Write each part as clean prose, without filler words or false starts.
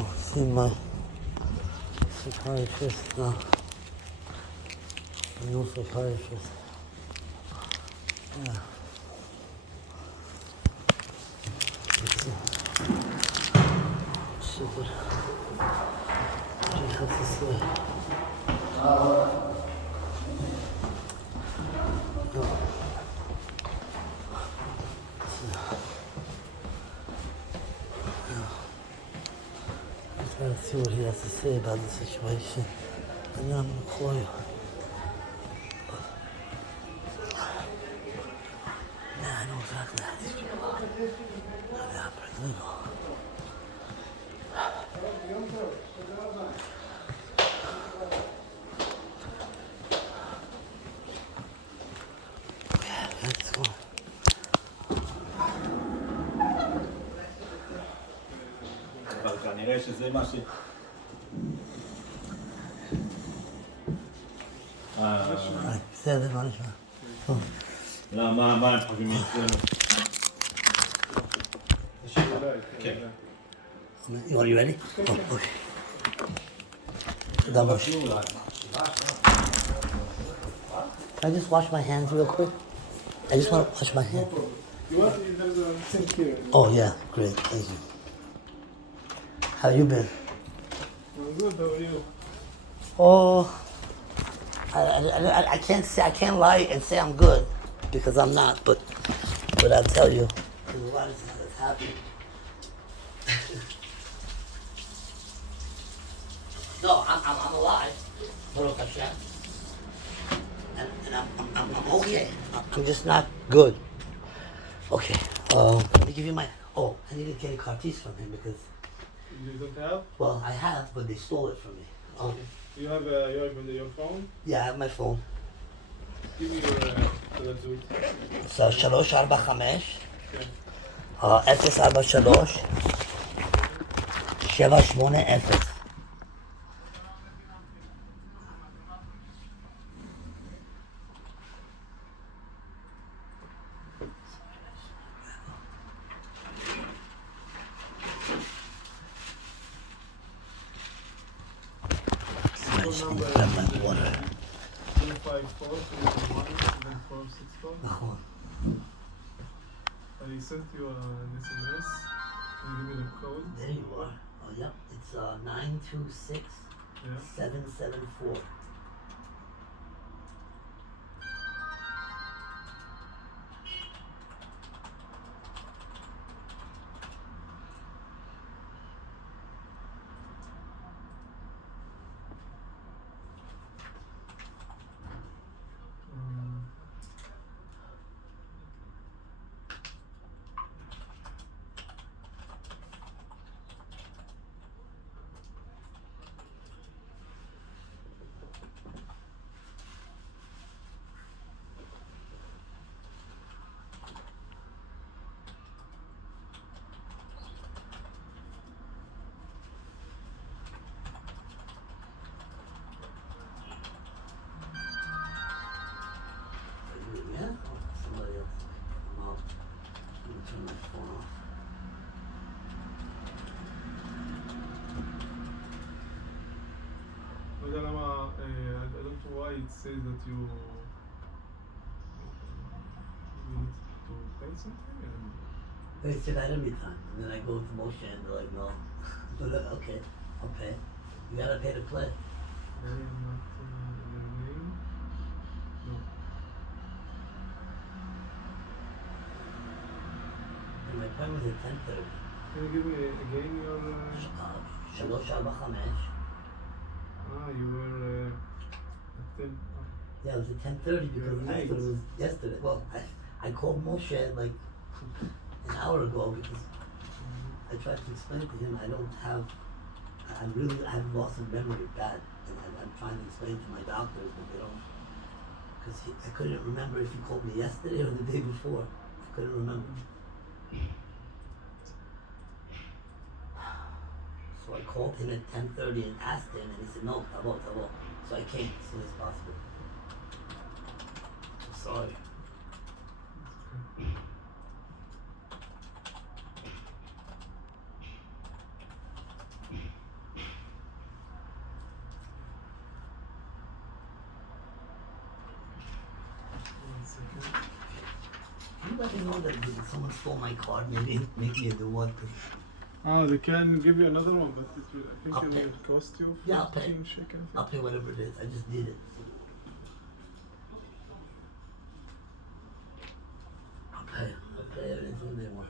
go see my psychiatrist now. A new psychiatrist. Yeah. Super. What do you have to say? Let's see what he has to say about the situation. And then I'm going to call you. Yeah, I know exactly how these people are. They operate. Let me go. Yeah, let's go. אבל כנראה שזה מה ש... בסדר, מה נשמע? לא, מה הם חושבים אצלנו? כן. You ready? Oh, okay. תודה משה. Can I just wash my hands real quick? I just want to wash my hands. You want? There's a sink here. Oh yeah, great, thank you. How you been? I'm good. How are you? Oh, I can't say, I can't lie and say I'm good because I'm not. But I'll tell you, there's a lot of things that's happening. No, I'm alive. Baruch Hashem. And I'm okay. I'm just not good. Okay. Let me give you my. Oh, I need to get a cartouche from him because. You don't have? Well, I have, but they stole it from me. You have your phone? Yeah, I have my phone. Give me your tazut. So 345 כן. 043 780. Number Grab my water. 254-311-7464. נכון. I sent you an SMS. Can you give me the code? There you are. Oh, yep. It's 926 Yeah. 774. Yeah? Oh, somebody else. I'm out. I'm gonna turn my phone off. לא יודע למה, I don't know why it says that you need to pay something. They said that every time. And then I go to Moshe and they're like, no. Okay, I'll pay. You gotta pay to play. I am not your name. No. And my appointment is at 10:30. Can you give me again your... 345. you were at 10. Yeah, it was at 10:30 because I thought it was yesterday. Well, I called Moshe like an hour ago because I tried to explain to him I don't have, I've lost some memory bad. And I'm trying to explain to my doctors, but they don't, because I couldn't remember if he called me yesterday or the day before. I couldn't remember. So I called him at 10:30 and asked him, and he said, no, tavo. So I came as soon as possible. I'm sorry. let me know that someone stole my card? Maybe make me a new one. They can give you another one, but it will, I I'll think it pay. will cost you Yeah, I'll pay. 15 shekel. I'll pay whatever it is. I just need it. I'll pay anything they want.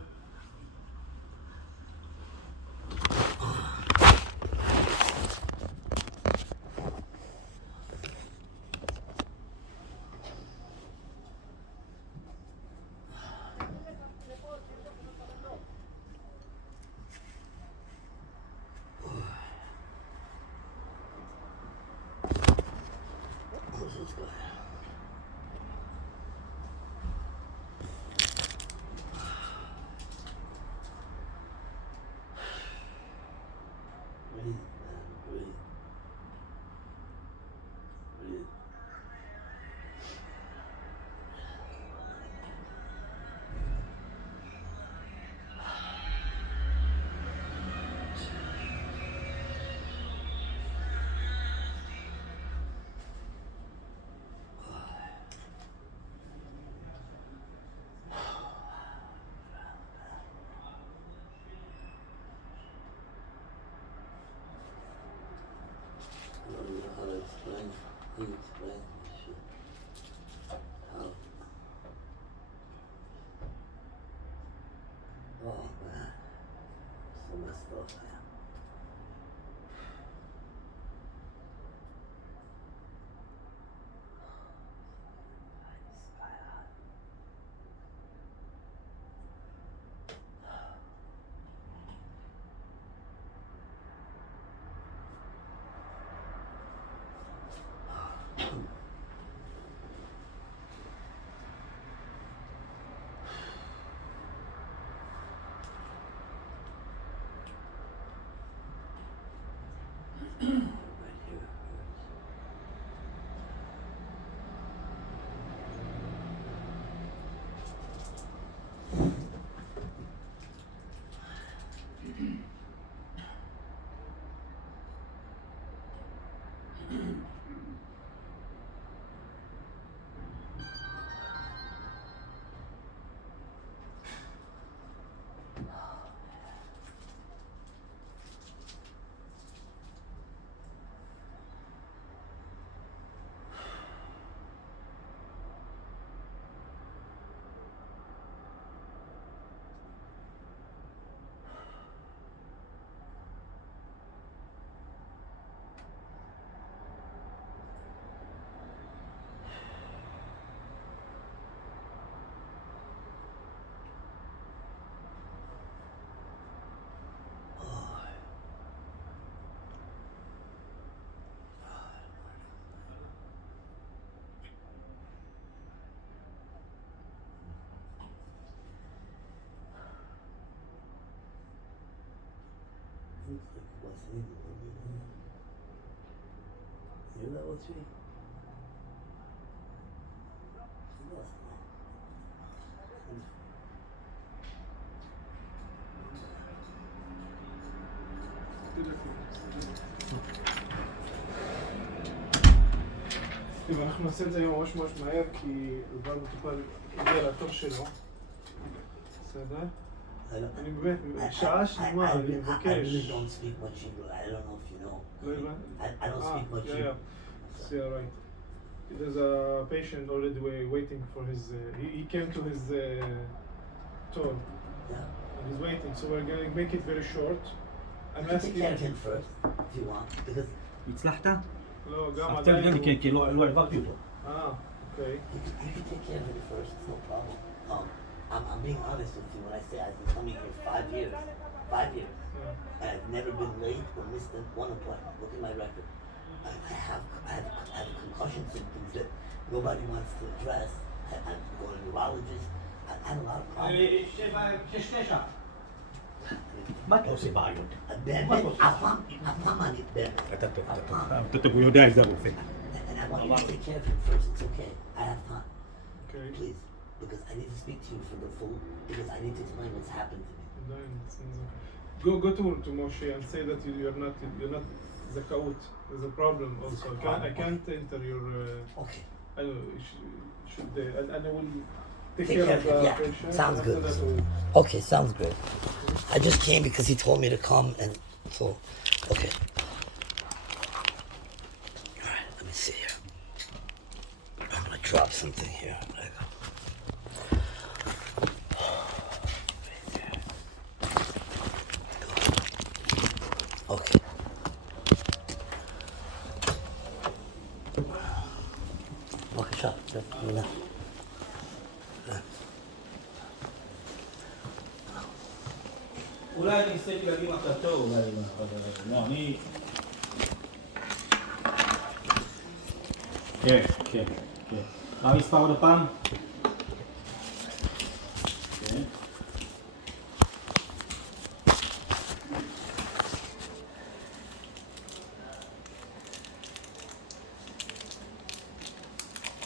Who's this guy? Breathe, man, breathe. Breathe. I don't know how to explain this shit. How? Oh man, so messed up, man. Right here hurts. Looks like what's in it. You know what's in? טוב, אנחנו נעשה את זה היום ממש ממש מהר, כי כבר מטופל הגיע לתור שלו. בסדר? אני באמת, שעה שלמה, אני מבקש. I really don't speak much Hebrew. I don't know if you know. לא הבנתי? I don't speak much Hebrew. Yeah, yeah. Right. There's a patient already waiting for his, he came to his tour. Yeah. And he's waiting, so we're going to make it very short. I'm You can take asking... care of him first, if you want, because הצלחת? לא, גם תן עדיין... לי כי לא העברתי אותו. אוקיי. you can take care of him first, it's no problem. I'm being honest with you when I say I've been coming here 5 years. 5 years. Yeah. And I've never been late or missed one appointment. Look at my record. I have concussion symptoms that nobody wants to address. I'm going to a neurologist. I had a lot of problems. מה אתה עושה בעיות? באמת, אף פעם אני באמת. אתה יודע איזה הרופא. And I want you to take care of him first. It's okay. I have time. Okay. Please. Because I need to speak to you for the full, because I need to explain what's happened to me. Go to Moshe and say that you're not zakaut. There's a problem also. I can't enter your. Okay. I know. And I will take Take care care of of him. the Yeah, patient. sounds after good. that we'll- Okay, sounds good. I just came because he told me to come, and so, okay. All right, let me see here. I'm gonna drop something here. There you go. Okay. בבקשה, מילה. אולי אני ניסיתי להגיד מחלטו, אולי, אבל לא, אני... כן, כן, כן. מה המספר עוד הפעם? כן.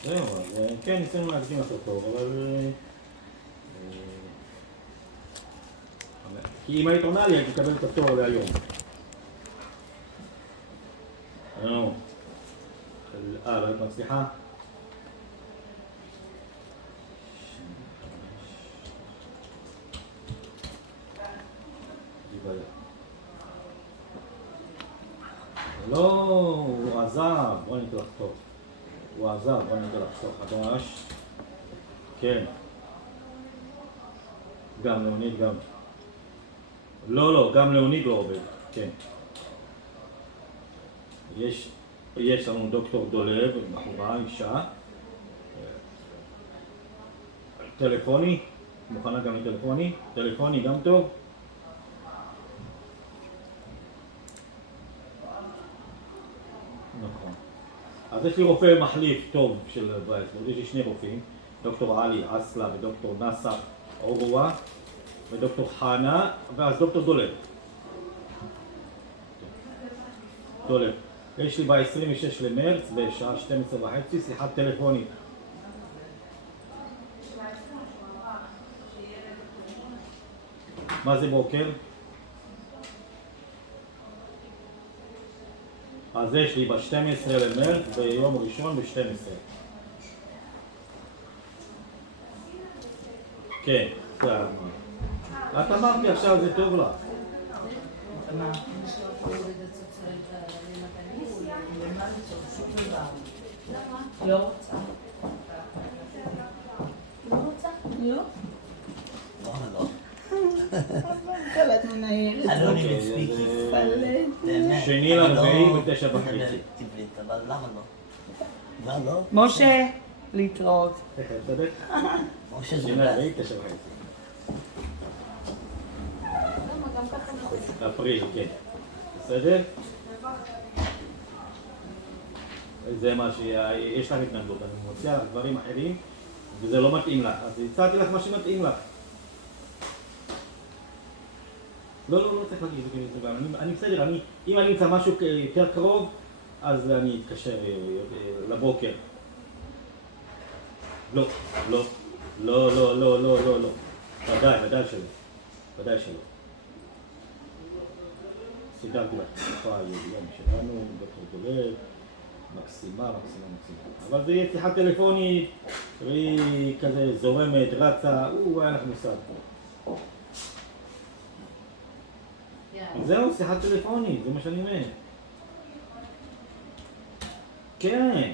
זהו, אז כן, ניסינו להקדים לך אותו, אבל... כי אם היית עונה לי, הייתי מקבל את התור להיום. נו. לא היית מצליחה? לא, הוא עזב, בוא ניתן לך תור. הוא עזב, בוא ניתן לך תור חדש. כן. גם לאונית, גם. לא, גם לאונית לא עובד, כן. יש לנו דוקטור דולב, בחורה, אישה. טלפוני, מוכנה גם לטלפוני? טלפוני גם טוב? נכון. אז יש לי רופא מחליף טוב של ברייסבורג, יש לי שני רופאים, דוקטור עלי אסלה ודוקטור נאסר אורווה ודוקטור חנה, ואז דוקטור דולב. דולב. יש לי ב-26 למרץ בשעה 12:30 שיחת טלפונית. מה זה בוקר? אז יש לי ב-12 למרץ ביום ראשון ב-12. כן, בסדר. את אמרת לי עכשיו זה טוב לך. לא רוצה. לא רוצה? לא? לא. כל את מנהלת. I don't even speak Hebrew. שני לרביעי ב-9:30. עברית, אבל למה לא? מה לא? משה, להתראות. איך את צודק? משה זה שני בעד. לרביעי 9:30. אפריל, כן. בסדר? זה מה שיש לך התנגדות, אני מציע לך דברים אחרים וזה לא מתאים לך, אז הצעתי לך מה שמתאים לך. לא צריך להגיד את זה, אני בסדר, אם אני אמצא משהו יותר קרוב, אז אני אתקשר לבוקר. לא, ודאי שלא. סידרתי לך תקופה יום שלנו, דוקטור דולב, מקסימה. אבל זה יהיה שיחה טלפונית, והיא כזה זורמת, רצה, היה לך מושג. זהו, שיחה טלפונית, זה מה שאני אומר. כן,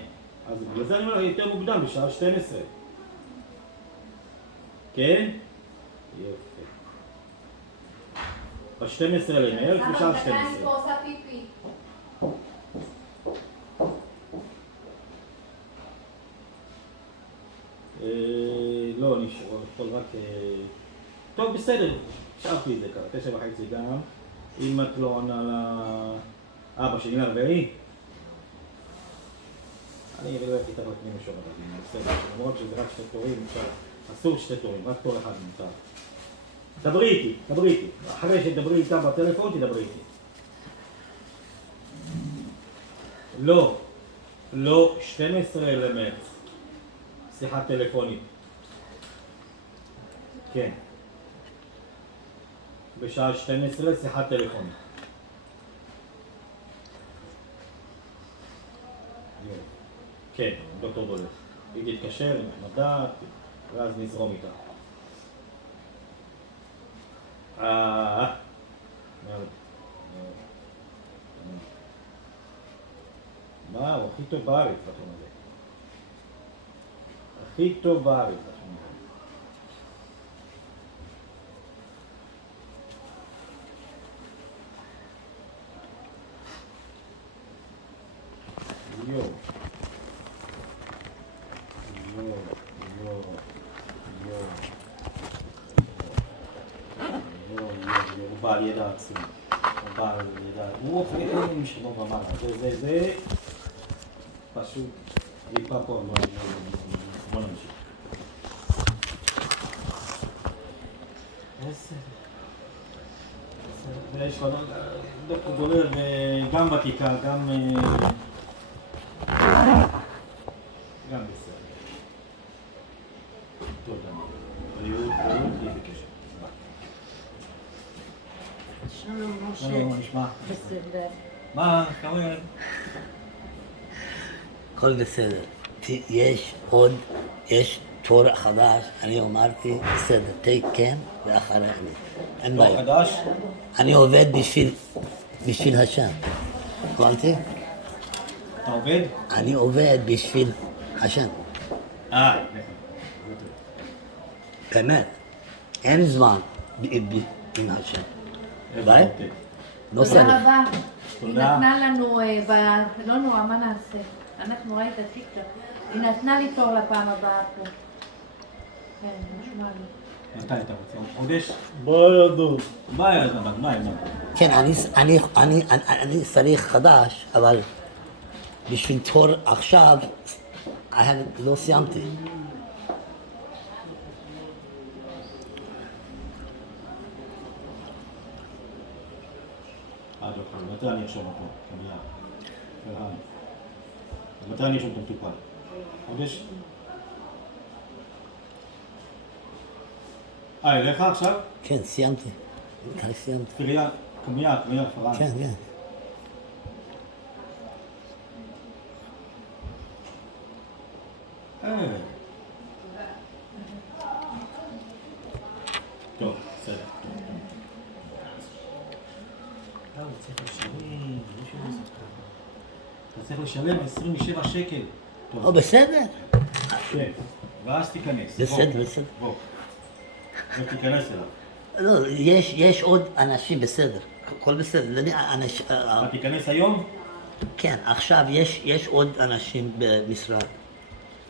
אז בגלל זה אני אומר יותר מוקדם, בשעה 12. כן? יופי. ב-12 למרץ, בשעה 12. אני פה עושה פיפי. לא, אני יכול רק... טוב, בסדר, השארתי את זה ככה, 9:30 גם. אם את לא עונה בשני לרביעי. אני לא הייתי איתך לפנים משור הרבים, בסדר, למרות שזה רק שתי תורים, אסור שתי תורים, רק תור אחד מותר. דברי איתי, אחרי שתדברי איתה בטלפון, תדברי איתי. לא, 12 למרץ, שיחה טלפונית. כן. בשעה 12 שיחה טלפונית. כן, דוקטור דולף. היא תתקשר עם מדעת, ואז נזרום איתה. מאוד. מה, הוא הכי טוב בארץ בתחום הזה. הכי טוב בארץ בתחום הזה. יו. הוא בעל ידע עצמי. הוא בעל ידע. הוא אוכל משכנו ומעלה. זה פשוט ריפה פה. בוא נמשיך. ויש לנו דוקטור גולר גם ותיקה, גם בסדר. תודה. בריאות, תהיה בקשר. שלום, משה. שלום, נשמע. בסדר. מה, כמה יום? הכל בסדר. יש תור חדש, אני אמרתי, בסדר, take כן ואחרי אני. אין תור בעיה. חדש? אני עובד בשביל השם. הבנתי? אתה עובד? אני עובד בשביל השם. באמת. אין זמן עם השם. ביי? לא תודה סדר. רבה. היא תודה. נתנה לנו, לא נורא, מה נעשה? אנחנו ראית טיקטוק. היא נתנה לי תור לפעם הבאה פה. כן, נשמע לי. מתי אתה רוצה? עוד חודש? ביי, מה? כן, אני צריך חדש, אבל בשביל תור עכשיו, לא סיימתי. דוקטור, מתי אני ארשום אותו? מתי אני ארשום את המטופל? חודש? אליך עכשיו? כן, סיימתי. כאן סיימתי. קמיה, פרן. כן, כן. טוב, בסדר. הוא צריך לשלם, אתה צריך לשלם 27 שקל. או, בסדר. כן, ואז תיכנס. בסדר. בוא. ותיכנס אליו. לא, יש עוד אנשים בסדר. הכל בסדר. אתה תיכנס היום? כן, עכשיו יש עוד אנשים במשרד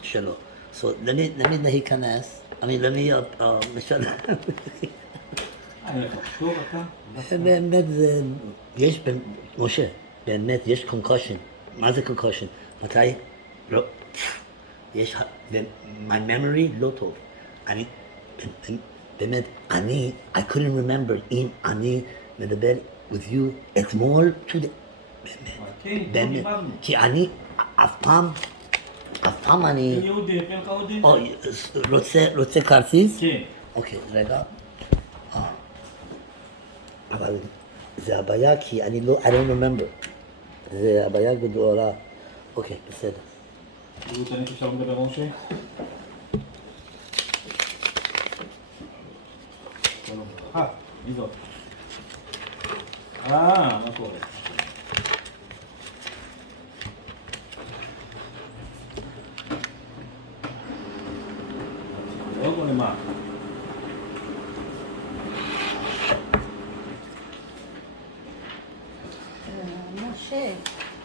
שלו. So, למי להיכנס? משנה. טוב, אתה? באמת, יש, משה, באמת, יש קונקושן. מה זה קונקושן? מתי? לא. יש, my memory לא טוב. באמת, I couldn't remember אם אני מדבר with you אתמול, באמת, כי אני אף פעם אני... יהודי, אין לך עודי? רוצה כרטיס? כן. אוקיי, רגע. אבל זה הבעיה כי אני לא, I don't remember. זה הבעיה גדולה. אוקיי, בסדר. בריאות הנפש, אפשר לדבר משה? שלום. מי זאת? מה קורה? או למה? משה,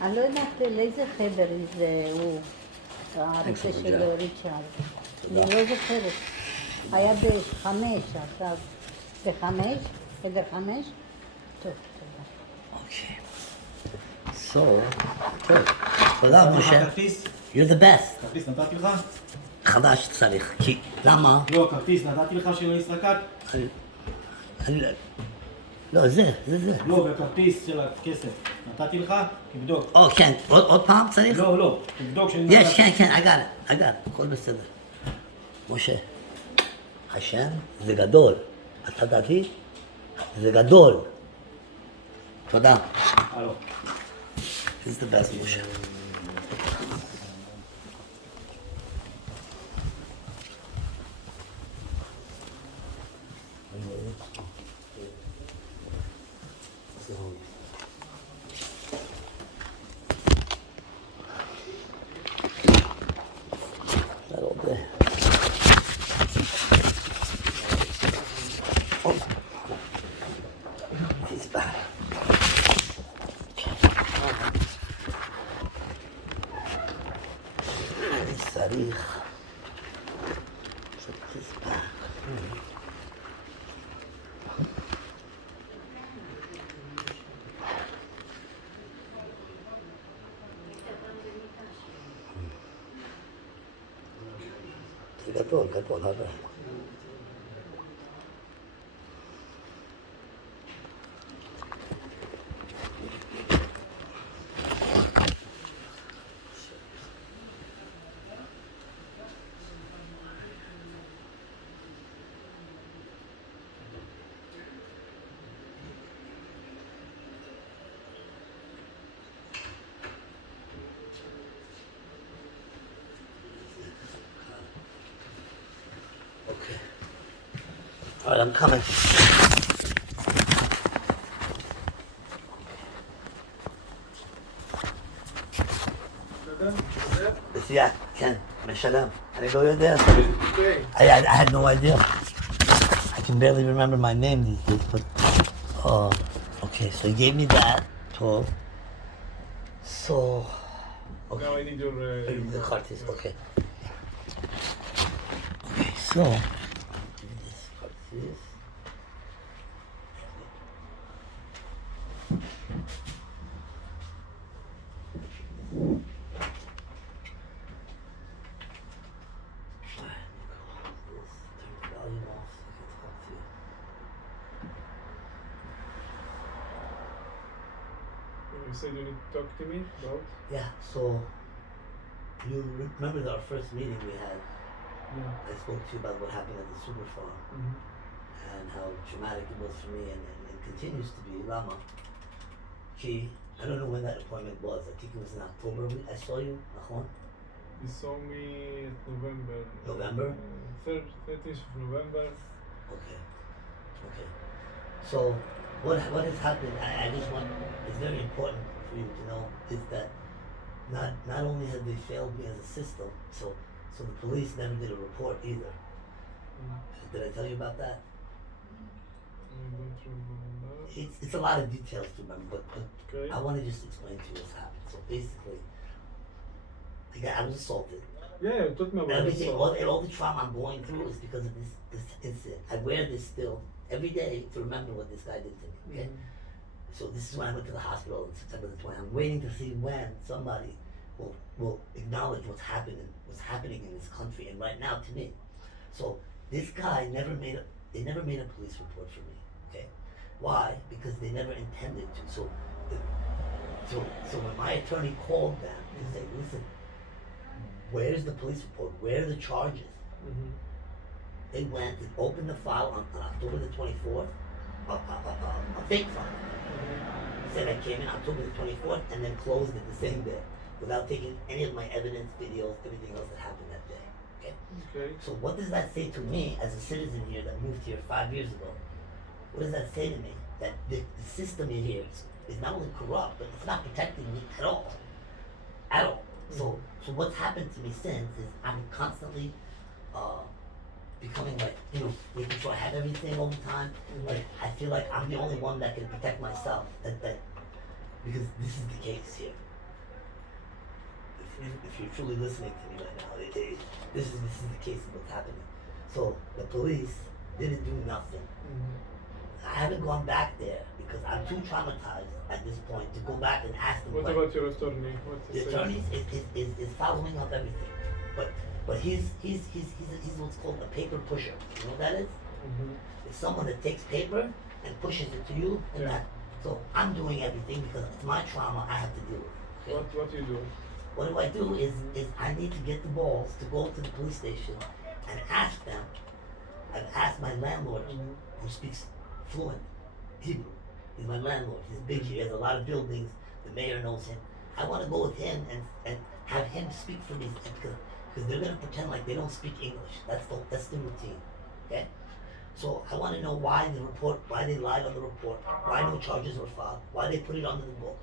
אני לא יודעת לאיזה חדר זה הוא, הרופא של ריצ'רד. אני לא זוכרת. היה ב5 עכשיו. ב5? חדר 5? טוב, תודה. אוקיי. So, טוב. תודה, משה. כרטיס? You're the best. כרטיס נתתי לך? חדש צריך. כי, למה? לא, כרטיס נתתי לך של הישראכת? לא, זה. לא, בכרטיס של הכסף. נתתי לך? תבדוק. או, כן. עוד פעם צריך? לא. תבדוק שאני נתתי. יש, כן, I got it. הכל בסדר. משה, השם זה גדול. אתה דעתי? זה גדול. תודה. הלו. This is the best, משה. צריך. Put this back. זה גדול, הרבה. Okay. All right, I'm coming. Yeah, Ken, Meshalem. I go in there. I had no idea. I can barely remember my name these days, but okay, so he gave me that 12. So okay. Now I need your The cartis, okay. Okay, so this cartis. You said you need to talk to me about? Yeah, so you remember our first meeting we had? Yeah. I spoke to you about what happened at the super farm and how traumatic it was for me, and it continues to be. Lama. I don't know when that appointment was. I think it was in October. I saw you, Nachon? You saw me at November. November? 30th of November. Okay. So what has happened? I just want. It's very important for you to know is that not only have they failed me as a system, so the police never did a report either. Did I tell you about that? I don't remember. It's a lot of details to remember, but Okay. I want to just explain to you what's happened. So basically, I was assaulted. Yeah, you told me about Everything, it. all the trauma I'm going through is because of this incident. I wear this still every day to remember what this guy did to me. Okay. So this is when I went to the hospital on September the 20th. I'm waiting to see when somebody will acknowledge what's happening in this country and right now to me. So this guy never made a police report for me. Okay. Why? Because they never intended to. So when my attorney called them and said, listen, where's the police report? Where are the charges? They went and opened the file on October the 24th, a fake file. Said I came in October the 24th and then closed it the same day without taking any of my evidence, videos, everything else that happened that day. Okay? So what does that say to me as a citizen here that moved here 5 years ago? What does that say to me? That the system in here is not only corrupt, but it's not protecting me at all. At all. So what's happened to me since is I'm constantly becoming like, making sure I have everything all the time. Like I feel like I'm the only one that can protect myself. That because this is the case here. If you're truly listening to me right now, this is the case of what's happening. So the police didn't do nothing. I haven't gone back there because I'm too traumatized at this point to go back and ask them. What about your attorney? The attorney is following up everything, but he's what's called a paper pusher. You know what that is? It's someone that takes paper and pushes it to you, and that. So I'm doing everything because it's my trauma I have to deal with. Okay? What do you do? What do I do is I need to get the balls to go to the police station and ask them. I've asked my landlord who speaks fluent Hebrew. He's my landlord. He's big. He has a lot of buildings. The mayor knows him. I want to go with him and have him speak for me because they're gonna pretend like they don't speak English. That's the routine. Okay. So I want to know why they lied on the report, why no charges were filed, why they put it under the wall,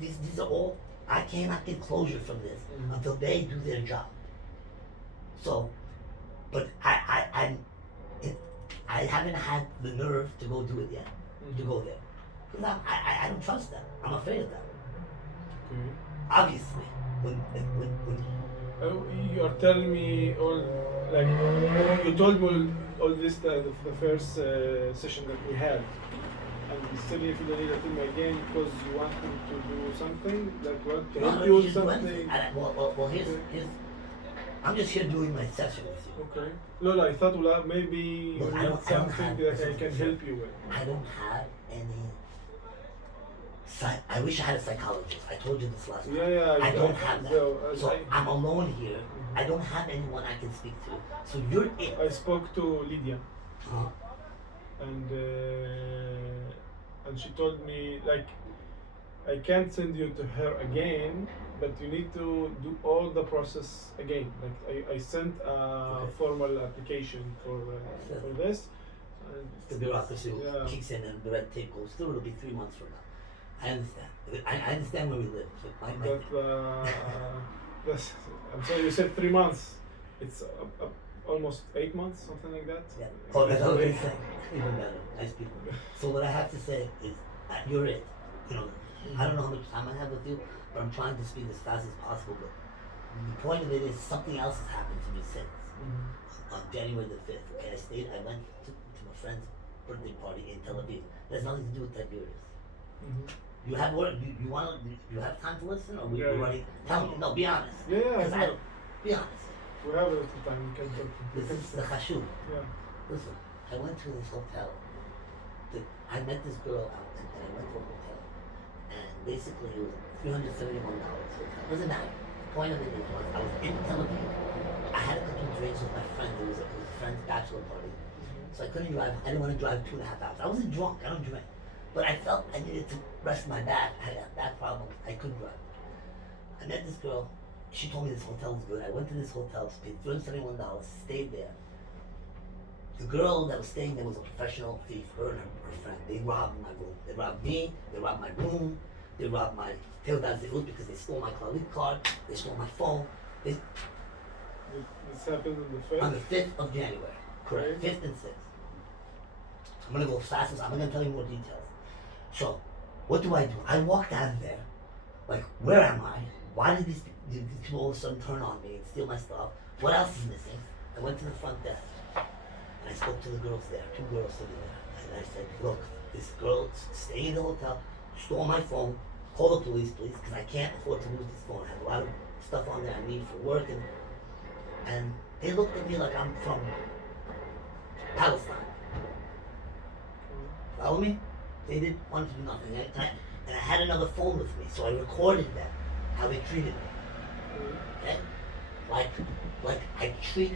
these are all. I cannot get closure from this until they do their job. So, but I haven't had the nerve to go do it yet, to go there. Because I don't trust them. I'm afraid of them. Obviously, You are telling me all, like, you told me all this the first session that we had, and still if you don't need to tell me again because you want him to do something, like what, to help you with something. Well, here's I'm just here doing my session with you. Okay. No, I thought well, maybe you Look, need something that I can help you with. I don't have any. I wish I had a psychologist. I told you this last time. Yeah. I don't have that. So I I'm alone here. I don't have anyone I can speak to. So you're it. I spoke to Lydia, Huh? and she told me like I can't send you to her again, but you need to do all the process again. Like I sent a Okay. formal application for this. And The bureaucracy Yeah. kicks in and the red tape goes through. It'll be 3 months from now. I understand. I understand where we live. So But I'm sorry, you said 3 months. It's almost 8 months, something like that. yeah. Oh, that's what you're saying. Even better. Nice people. So what I have to say is, you're it. You know, I don't know how much time I have with you, but I'm trying to speak as fast as possible. But the point of it is something else has happened to me since. On January the 5th, okay, I went to my friend's birthday party in Tel Aviv. It has nothing to do with Tiberius. You have work. You have time to listen, or we're Yeah. running? Tell me. No, be honest. Yeah, 'Cause I know. be honest. We have a little time. We can talk. This is the chashuv. Yeah. Listen, I went to this hotel. I met this girl out, and I went to a hotel, and basically it was $371 hotel. Doesn't matter. The point of it was I was in Tel Aviv. I had a couple of drinks with my friend. It was a friend's bachelor party, so I couldn't drive. I didn't want to drive 2.5 hours. I wasn't drunk. I don't drink, but I felt I needed to rest my back. I had a back problem. I couldn't drive. I met this girl. She told me this hotel was good. I went to this hotel, paid $371, stayed there. The girl that was staying there was a professional thief, her and her friend. They robbed my room. They robbed me, they robbed my room, they robbed my Teudat Zehut because they stole my Clalit card, they stole my phone. This happened on the 5th. On the 5th of January, correct, 5th and 6th. I'm gonna go fast as I'm gonna tell you more details. So, what do? I walked out of there, like, where am I? Why did these people all of a sudden turn on me and steal my stuff? What else is missing? I went to the front desk, and I spoke to the girls there, 2 girls sitting there, and I said, look, this girl staying in the hotel, stole my phone, call the police, please, because I can't afford to lose this phone. I have a lot of stuff on there I need for work, and they looked at me like I'm from Palestine. Follow me? They didn't want to do nothing. And I had another phone with me, so I recorded them, how they treated me. Okay? Like I treat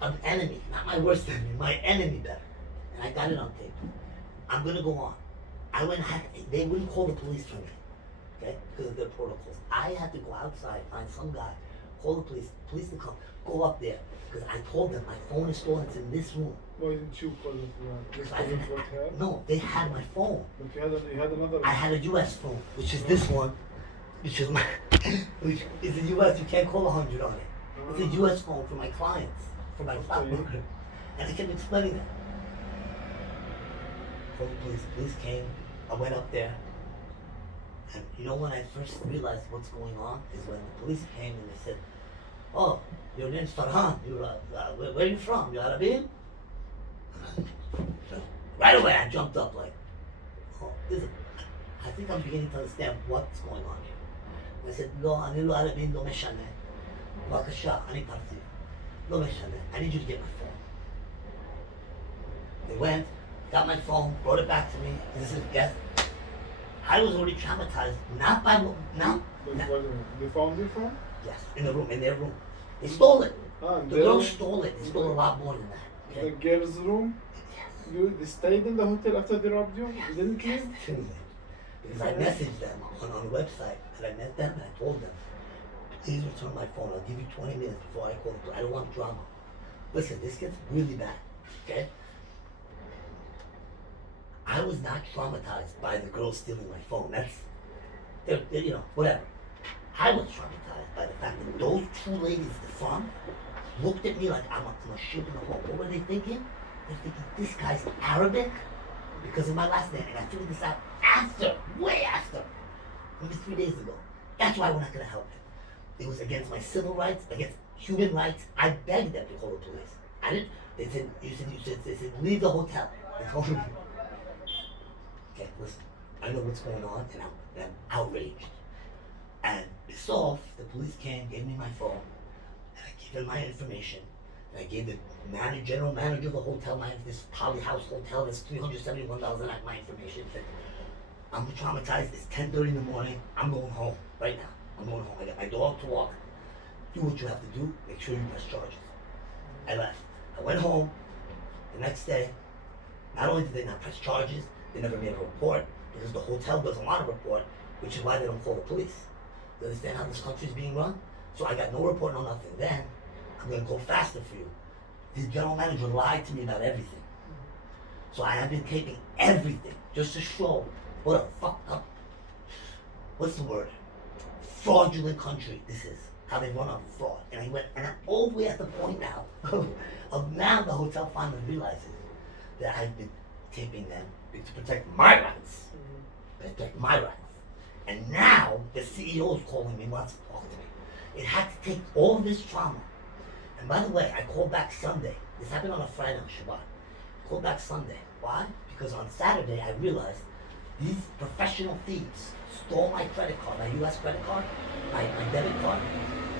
an enemy, not my worst enemy, my enemy better. And I got it on tape. I'm gonna go on. They wouldn't call the police for me, okay? Because of their protocols. I had to go outside, find some guy, call the police to come, go up there. Because I told them my phone is stolen, it's in this room. Why didn't you call it? This I wasn't didn't- what happened? No, they had my phone. But you had another. I had a US phone, which is this one, which is which is a US, you can't call 100 on it. It's a US phone for my clients, for my stockbroker. And I kept explaining that. Called the police came, I went up there. And you know when I first realized what's going on is when the police came and they said, oh, your name's Farhan, where are you from? You're Arabian? Right away I jumped up like, oh, I think I'm beginning to understand what's going on here. I said, no, אני לא ערבי, לא משנה. בבקשה, אני פרטי. לא משנה, I need you to get my phone. They went, got my phone, brought it back to me, and this is, yes. I was already traumatized, not by, They found your phone? yes, in their room. They stole it. In The their girls room? stole it. They stole a lot more than that. The Okay? girls' room? Yes. They stayed in the hotel after they robbed you? Yes. You didn't Yes, leave? definitely. Because I messaged them on the website, and I met them, and I told them, please return my phone. I'll give you 20 minutes before I call the. I don't want drama. Listen, this gets really bad. Okay? I was not traumatized by the girl stealing my phone. They're, you know, whatever. I was traumatized by the fact that those 2 ladies at the front looked at me like I'm a ship in the hole. What were they thinking? They're thinking, this guy's Arabic because of my last name. And I figured this out after, way after. Maybe 3 days ago. That's why we're not going to help him. It was against my civil rights, against human rights. I begged them to call the police. I didn't. They said, they said, leave the hotel. They told me. Okay, listen. I know what's going on, and I'm outraged. And this off, the police came, gave me my phone, and I gave them my information. And I gave the general manager of the hotel, this Polyhouse Hotel, that's $371 a night, my information. Said, I'm traumatized. It's 10:30 in the morning. I'm going home right now. I'm going home. I got my dog to walk. Do what you have to do. Make sure you press charges. I left. I went home. The next day, not only did they not press charges, they never made a report because the hotel doesn't want a report, which is why they don't call the police. You understand how this country is being run? So I got no report, no nothing. Then I'm going to go faster for you. The general manager lied to me about everything. So I have been taping everything just to show what a fucked up, what's the word? Fraudulent country this is. How they run on fraud. And I went, and I'm all the way at the point now of now the hotel finally realizes that I've been taping them to protect my rights. Protect my rights. And now the CEO is calling me, wants to talk to me. It had to take all this trauma. And by the way, I called back Sunday. This happened on a Friday on Shabbat. I called back Sunday. Why? Because on Saturday I realized these professional thieves stole my credit card, my US credit card, my debit card,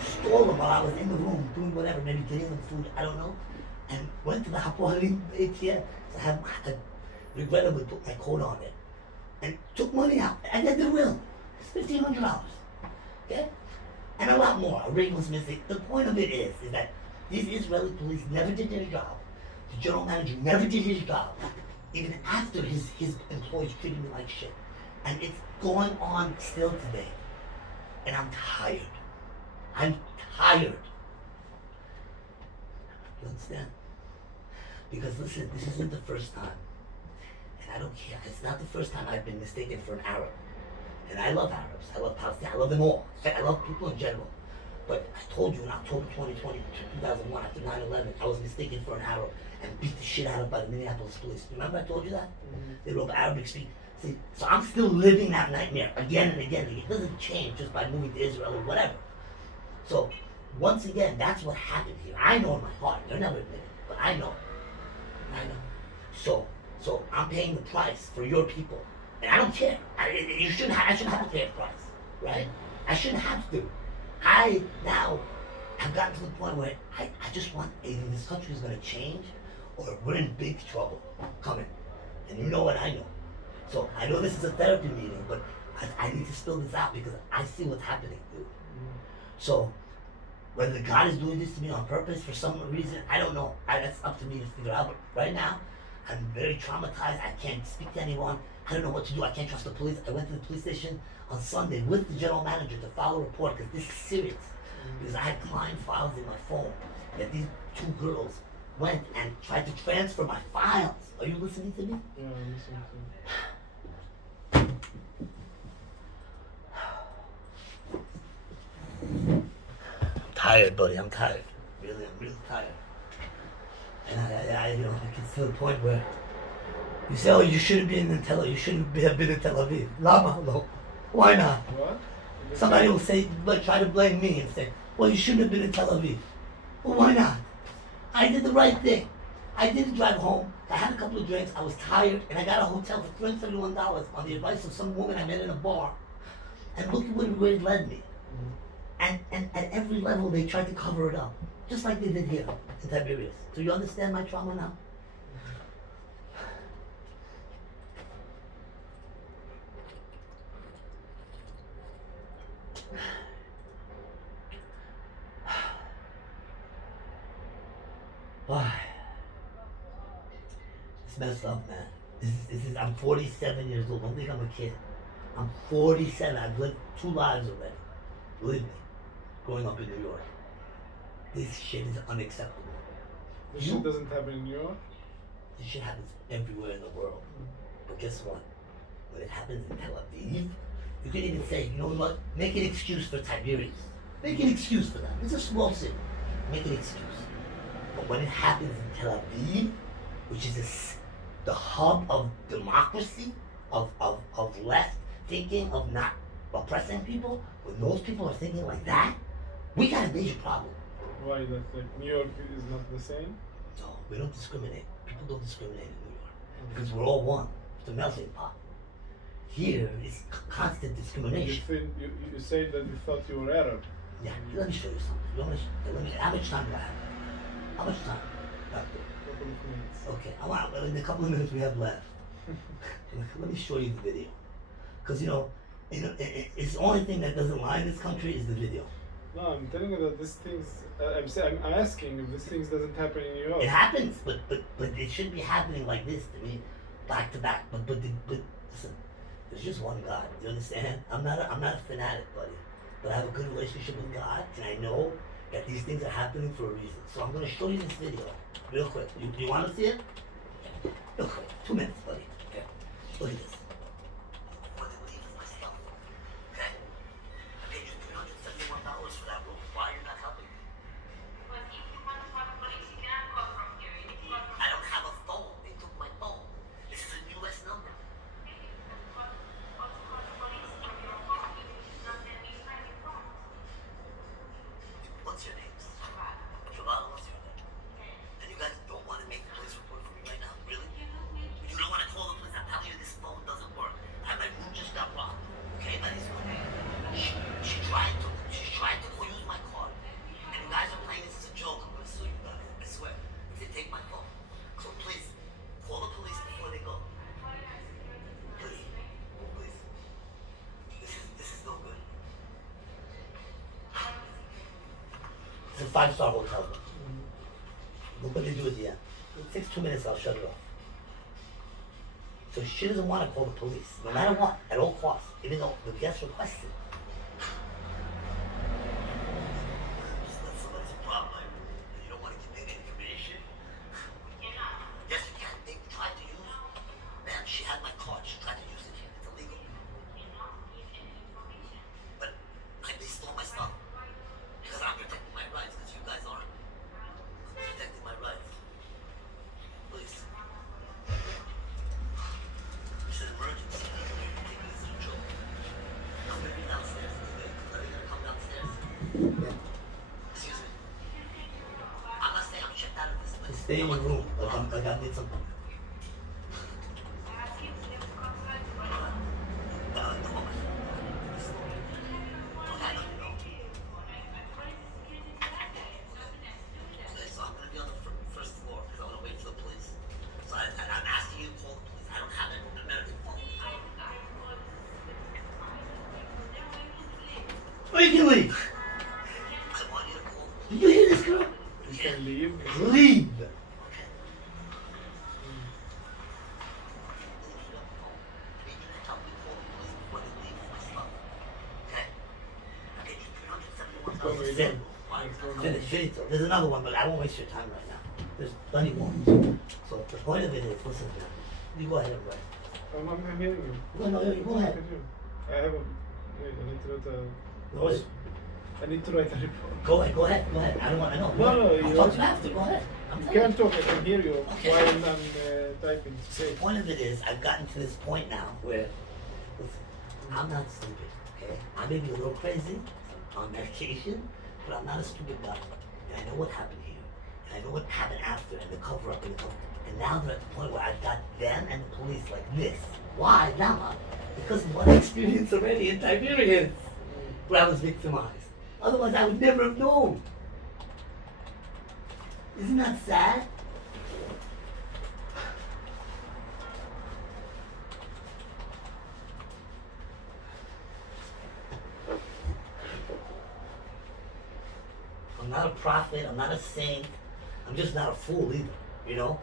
stole them while I was in the room doing whatever, maybe getting them food, I don't know, and went to the Hapoalim ATM. I regrettably put my code on it and took money out. I did the will. It's $1,500. Okay? And a lot more. A ring was missing. The point of it is that these Israeli police never did their job. The general manager never did his job, even after his employees treated me like shit. And it's going on still today. And I'm tired. I'm tired. You understand? Because listen, this isn't the first time. And I don't care. It's not the first time I've been mistaken for an Arab. And I love Arabs. I love Palestinians. I love them all. I love people in general. But I told you in October 2020, 2001, after 9/11, I was mistaken for an Arab and beat the shit out of by the Minneapolis police. Remember I told you that? They wrote Arabic speak. See, so I'm still living that nightmare again and again. It doesn't change just by moving to Israel or whatever. So, once again, that's what happened here. I know in my heart. They're never admitting it, but I know. I know. So I'm paying the price for your people. And I don't care. I shouldn't have to pay a price, right? I shouldn't have to. I now have gotten to the point where I just want either this country is going to change or we're in big trouble coming. And you know what I know. So I know this is a therapy meeting, but I need to spill this out because I see what's happening, dude. So whether God is doing this to me on purpose for some reason, I don't know. That's up to me to figure out. But right now, I'm very traumatized. I can't speak to anyone. I don't know what to do. I can't trust the police. I went to the police station on Sunday with the general manager to file a report because this is serious. Because I had client files in my phone that these two girls went and tried to transfer my files. Are you listening to me? Yeah, I'm listening to you. I'm tired, buddy. I'm tired. Really, I'm really tired. And I it gets to the point where you say, "Oh, you shouldn't be in Tel Aviv. You shouldn't have been in Tel Aviv." Lama, no. Why not? What? Somebody will say, try to blame me and say, "Well, you shouldn't have been in Tel Aviv." Well, why not? I did the right thing. I didn't drive home. I had a couple of drinks. I was tired, and I got a hotel for $371 on the advice of some woman I met in a bar. And look at where it led me. And at every level, they tried to cover it up, just like they did here in Tiberias. So you understand my trauma now? Why? It's messed up, man. This is. I'm 47 years old. Don't think I'm a kid. I'm 47. I've lived 2 lives already. Believe me. Growing up in New York. This shit is unacceptable. This shit doesn't happen in New York? This shit happens everywhere in the world. But guess what? When it happens in Tel Aviv, you can even say, you know what? Make an excuse for Tiberias. Make an excuse for that. It's a small city. Make an excuse. But when it happens in Tel Aviv, which is the hub of democracy, of left thinking, of not oppressing people, when those people are thinking like that, We got a major problem. Why that like New York is not the same? No, we don't discriminate. People don't discriminate in New York because we're all one. It's a melting pot. Here, it's constant You discrimination. think you said that you thought you were Arab. Yeah, let me show you something. You want me to, let me, how much time do I have? How much time? Doctor? Couple of minutes. Okay, I want, in the couple of minutes we have left, let me show you the video. Because, it's the only thing that doesn't lie in this country is the video. No, I'm telling you that these things. I'm asking if these things doesn't happen in New York. It happens, but it shouldn't be happening like this to me, back to back. But listen, there's just one God. You understand? I'm not a fanatic, buddy, but I have a good relationship with God, and I know that these things are happening for a reason. So I'm gonna show you this video real quick. You want to see it? Real quick, 2 minutes, buddy. Okay. Look at this. What they believe is my stuff. Okay. I paid you $371 for that room. Why are you not helping me? I don't have a phone. They took my phone. This is a U.S. number. What's your name? Shabbat, what's your name? And you guys don't want to make the police report for me right now? Really? You don't want to call the police? I'm telling you, this phone doesn't work. And my room just got robbed. Okay, that is your name. She tried to use my card. And you guys are playing this as a joke. I'm going to sue you guys. I swear. If they take my phone. So please, call the police before they go. Please. Please. This is no good. It's a 5-star hotel. Look what they do at the end. It takes 2 minutes, I'll shut it off. So she doesn't want to call the police, no matter what, at all costs, even though the guest requested. That's a problem. You don't want to give any information? Yes, you can. They tried to use it. Man, she had my card. She tried to use it here. It's illegal. But they stole my stuff. Because I'm protecting my rights, because you guys aren't. I'm protecting my rights. Please. It's an emergency. You're taking this as a joke. I'm going to be downstairs. Are they going to come downstairs? Yeah. Excuse me. I'm not staying. I'm checked out of this place. Stay in your room. Like I need something. Okay, so I'm gonna be on the first floor because I want to wait for the police. So I'm asking you to call the police. I don't have an American phone. Oh, you can leave. I want you to call. Did you hear this girl? You can leave. Leave. Finish. There's another one, but I won't waste your time right now. There's plenty more. So the point of it is, listen, you go ahead and write. I'm hearing you. No, you go ahead. I have a. Wait, I need to write a. No, wait. I need to write a report. Go ahead. I don't want to know. No, I'll talk to you after. Go ahead. You can't talk. I can hear you Okay. while I'm typing. So the point of it is, I've gotten to this point now where, listen, I'm not stupid, okay? I may be a little crazy, on medication, but I'm not a stupid guy. And I know what happened here. And I know what happened after, and the cover-up and the cover. And now they're at the point where I've got them and the police like this. Why? Lama? Because of what I experienced already in Tiberias, where I was victimized. Otherwise, I would never have known. Isn't that sad? I'm not a prophet, I'm not a saint, I'm just not a fool either, you know?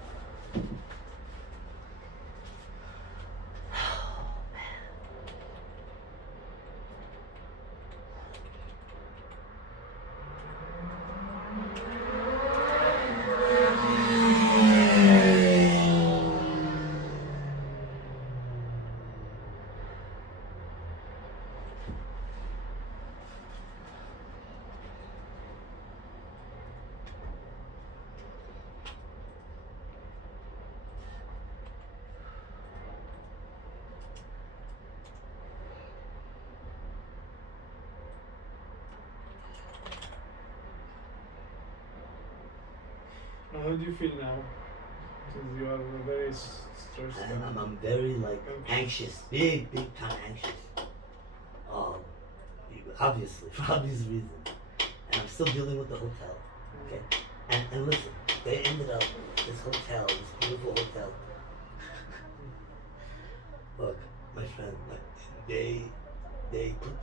And how do you feel now? Since you are very stressed. I'm very like anxious, big time anxious. Obviously, for obvious reasons. And I'm still dealing with the hotel. Okay. And listen, they ended up this hotel, this beautiful hotel. Look, my friend, they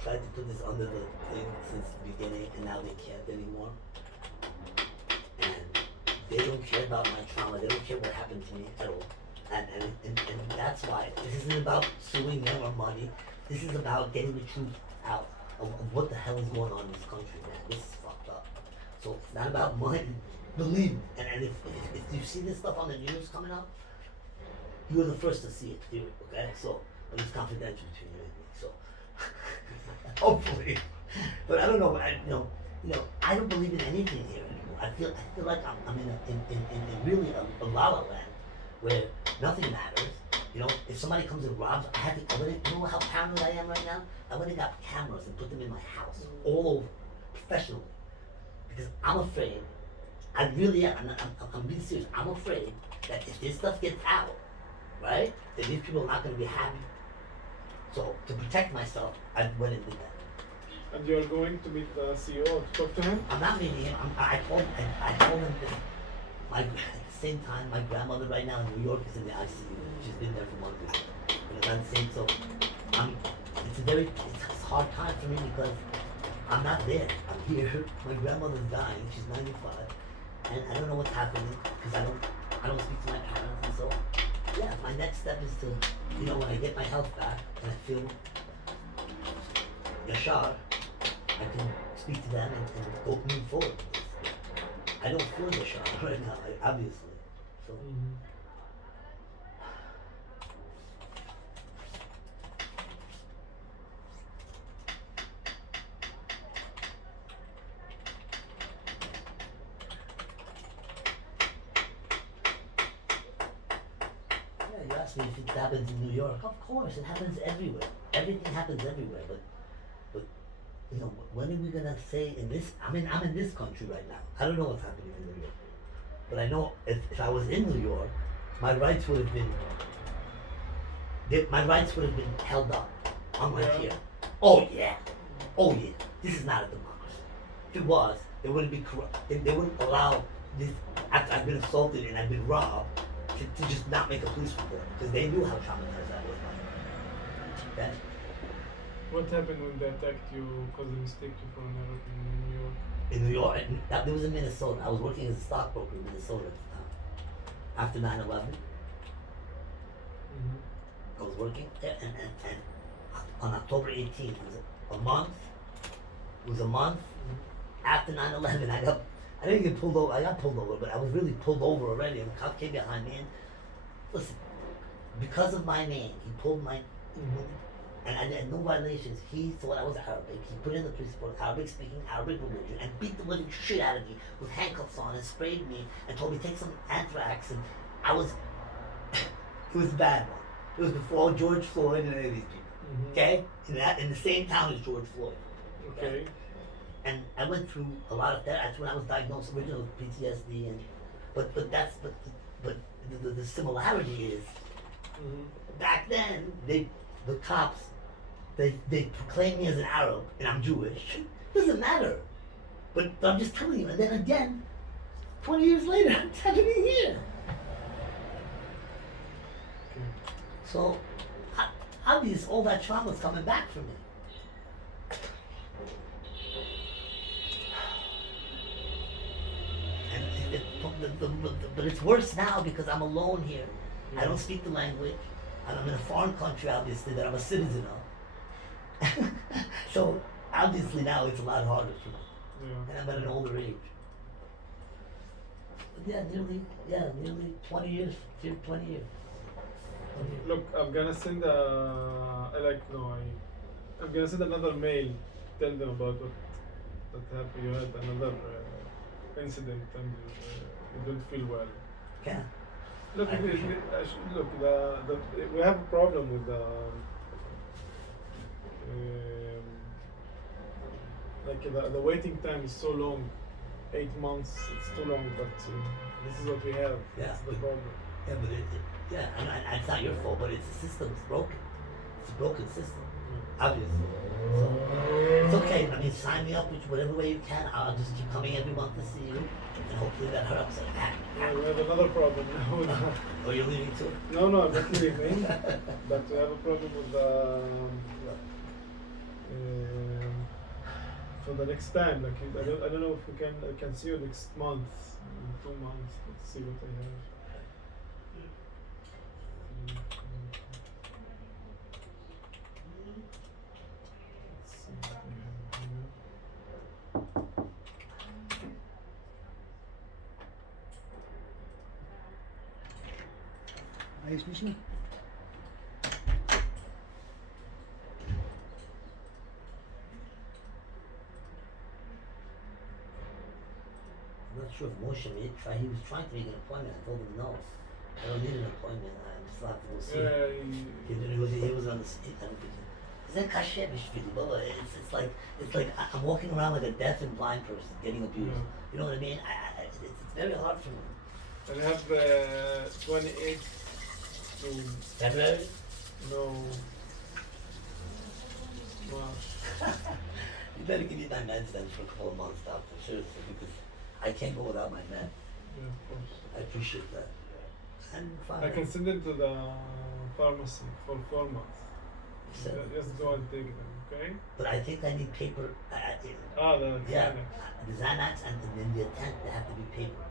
tried to put this under the thing since the beginning, and now they can't anymore. And they don't care about my trauma. They don't care what happened to me at all. And that's why this isn't about suing them or money. This is about getting the truth out of what the hell is going on in this country, man. This is fucked up. So it's not about money. Believe me. And if you see this stuff on the news coming up, you're the first to see it, hear it, okay? So, but it's confidential between you and me. So, hopefully. But I don't know. I don't believe in anything here anymore. I feel like I'm in really a la la land where nothing matters. You know, if somebody comes and robs, you know how paranoid I am right now? I went and got cameras and put them in my house, all over, professionally, because I'm afraid. I really am. I'm being serious. I'm afraid that if this stuff gets out, right, then these people are not going to be happy. So to protect myself, I went and did that. And you're going to meet the CEO to talk to him? I'm not meeting him. I told him that at the same time, my grandmother right now in New York is in the ICU. She's been there for 1 week. But I'm saying so. It's a hard time for me because I'm not there. I'm here. My grandmother's dying. She's 95, and I don't know what's happening because I don't speak to my parents, and so yeah. My next step is to, when I get my health back and I feel Yashar, I can speak to them and go move forward. I don't feel Yashar right now, obviously. So. You asked me if it happens in New York. Of course, it happens everywhere. Everything happens everywhere. But when are we gonna say in this? I'm in this country right now. I don't know what's happening in New York. But I know if I was in New York, my rights would have been held up. Unlike here. Oh yeah. This is not a democracy. If it was, they wouldn't be corrupt. They wouldn't allow this. After I've been assaulted and I've been robbed. To just not make a police report because they knew how traumatized I was by it. Okay? What happened when they attacked you because they mistook you for an Arab in New York? In New York, that was in Minnesota. I was working as a stockbroker in Minnesota at the time. After 9/11, I was working there, and on October 18th, it was a month after 9/11. I didn't get pulled over. I got pulled over, but I was really pulled over already. And the cop came behind me and listen, because of my name, he pulled my and I had no violations. He thought I was Arabic. He put in the police report, Arabic speaking, Arabic religion, and beat the living shit out of me with handcuffs on and sprayed me and told me take some anthrax. And it was a bad one. It was before George Floyd and any of these people. Okay, in the same town as George Floyd. Okay. And I went through a lot of that. That's when I was diagnosed originally with PTSD, but the similarity is back then the cops they proclaimed me as an Arab and I'm Jewish. Doesn't matter, but I'm just telling you. And then again, 20 years later, it's happening here. So obvious, all that trauma's coming back for me. But it's worse now because I'm alone here. I don't speak the language. I'm in a foreign country, obviously, that I'm a citizen of. So obviously now it's a lot harder for me. And I'm at an older age. But nearly 20 years. 20 years. Look, I'm gonna send I'm gonna send another mail. Tell them about what happened. You had another incident and you don't feel well. Yeah. Look, we have a problem with the waiting time is so long 8 months, it's too long, but this is what we have. Yeah. That's the problem. Yeah, but it's not your fault, but it's the system is broken. It's a broken system, obviously. So it's okay. I mean, sign me up with whatever way you can. I'll just keep coming every month to see you, and hopefully that helps. Yeah, we have another problem now. Oh, you're leaving too? No, I'm not leaving. But we have a problem with for the next time. Like I don't know if I can see you next month, in 2 months. Let's see what I have. Let's see what I have here. יש מישהו? I'm not sure if Moshe he was trying to make an appointment. I told him no. I don't need an appointment. I just have to go see him. He was on the street. I don't think it's like I'm walking around like a deaf and blind person getting abused. Yeah. You know what I mean? It's very hard for me. And I have 28th to February? no March. You better give me my meds then for a couple of months, doctor. Seriously, because I can't go without my med. Yeah, of course. I appreciate that. And fine. I can send them to the pharmacy for 4 months. Just go and take them, okay? But I think I need paper. The Yeah, Xanax. the Xanax and then the Attent, they have to be paper.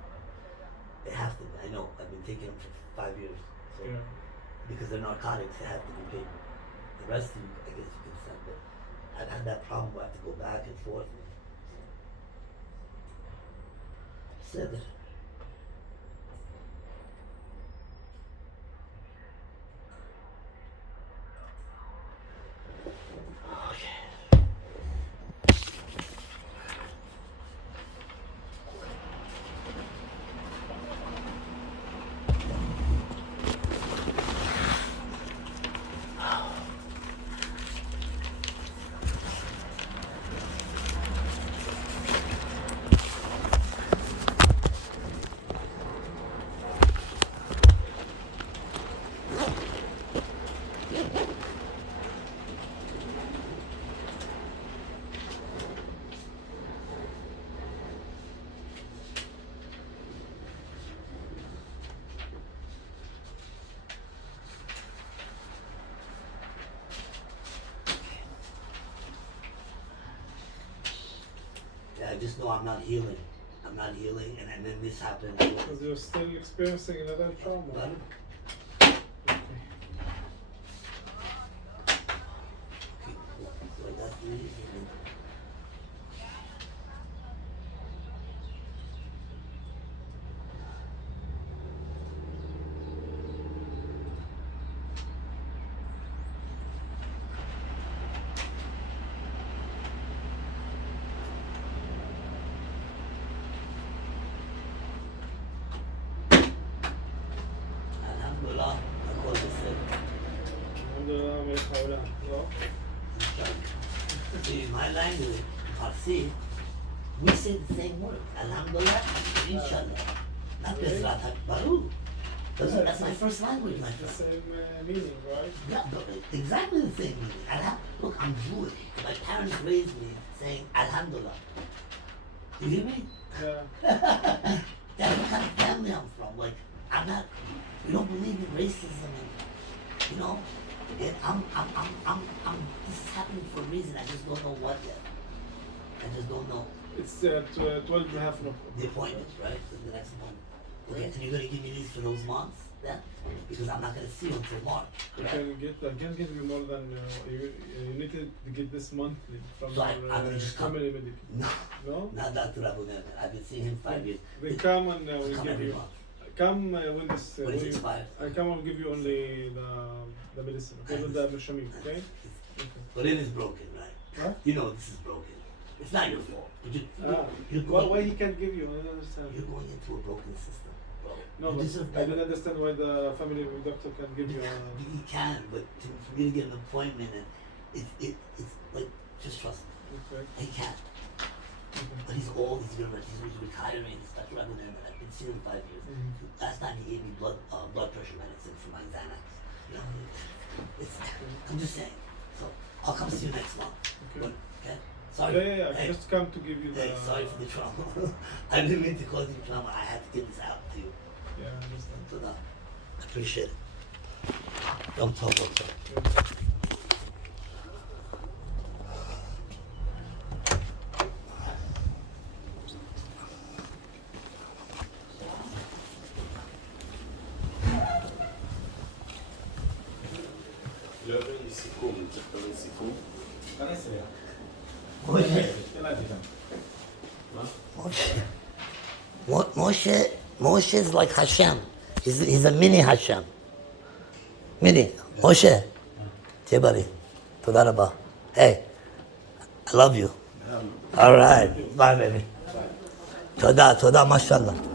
They have to be. I know. I've been taking them for 5 years. So Yeah. because they're narcotics, they have to be paper. The rest of you, I guess you can send. But I've had that problem where I have to go back and forth. Said it. I just know I'm not healing. I'm not healing, and then this happened. Because you're still experiencing another trauma. But Okay. so that's the reason. Alhamdulillah, I call this Alhamdulillah, may khawla. No? See, my language, Farsi, we say the same word. Alhamdulillah, inshallah. Not Bezrat Baru. That's my first language, my It's the friend. same meaning, right? Yeah, but exactly the same meaning. Look, I'm Jewish. My parents raised me saying Alhamdulillah. You hear me? Yeah. That's what kind of family I'm from. Like, I'm not, we don't believe in racism and, you know, and this is happening for a reason. I just don't know what yet. I just don't know. It's 12 and a half no. The appointments, right? The next appointment. Okay, and you're gonna give me these for those months then? Because I'm not gonna see you until March, I correct? can't give you more than you need to get this monthly from So I'm your gonna just come. family medical. No, No? not Dr. Abunet. I've been seeing him 5 years. They come and we'll Come give every you. month. Come when this. When it expires. I come and give you only the medicine. Okay, not the Mishamim. Okay. Okay. But it is broken, right? Huh? You know this is broken. It's not your fault. You're Why going, he can't give you? I don't understand. you're going into a broken system, bro. No, You but deserve I don't better. understand why the family doctor can give you. He can, but for me to get an appointment, and it's like, just trust me. Okay. He can't. Okay. But he's old, he's he's retiring and stuff rather than I've been seeing him 5 years. Last time he gave me blood pressure medicine for my Xanax. You know, I'm just saying. So I'll come see you next month. Okay. Okay? Sorry. Yeah, I Hey, just come to give you the. hey, sorry for the trauma. I didn't mean to cause you trauma. I had to get this out to you. Yeah, I understand. So I appreciate it. Don't talk about it. לא הביא לי סיכום, צריך לקבל סיכום. כנס אליה. Moshe is like Hashem. He's a mini Hashem. Mini. Moshe. תהיה בריא. תודה רבה. Hey, I love you. All right. Bye, baby. תודה, mashallah.